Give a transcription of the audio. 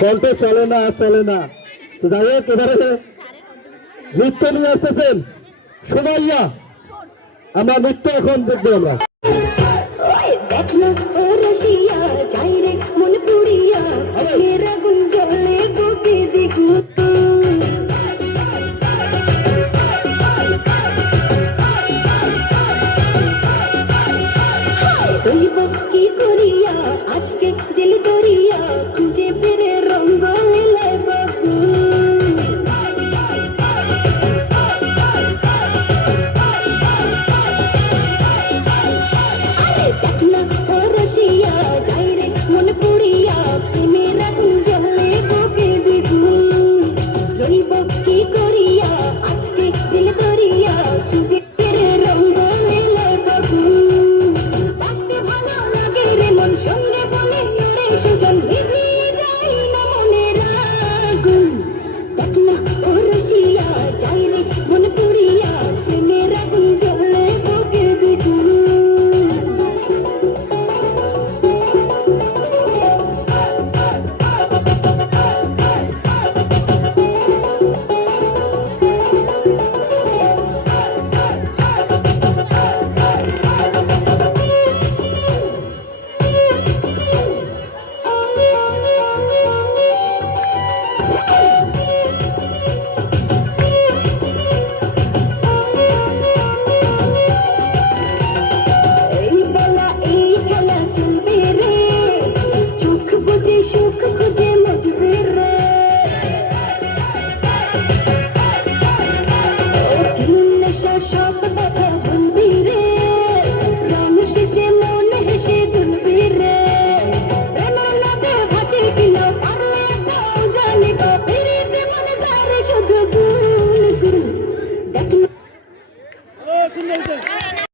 কণ্ঠ চলে না তো যাই হোক এবারে নৃত্য নিয়ে আসতেছেন সুমাইয়া। আমরা নৃত্য এখন দেখবো আমরা। দেখলো ও রসিয়া যাই রে মন পুড়িয়া মেরা গুন জলে বুকে দেখু হইব কি করিয়া আজকে দিল দরিয়া খুঁজে ফিরে রঙ্গ মিলাই বাবু দেখনা ও রসিয়া যাই রে মন পুড়িয়া মেরা গুন জলে বুকে দেখু হইব কি করিয়া আজকে দিল দরিয়া খুঁজে ফিরে রঙ্গ মিলাই বাবু মন সঙ্গে বলে রে সুজন নিভিয়ে যায় না মনের আগুন দেখনা ও রসিয়া যাই রে মন পুড়িয়া প্রেমের আগুন জ্বলে বুকে দেখুন সুখ খুঁজে মজবে রে নেশা সব কথা বলবি রে রং শেষে মন হেসে দুলবি রে প্রেমের নদে ভাসি কিনা পারলে তাও জানি তো ফিরিতে মনে তারে শুধু গুন গুন দেখ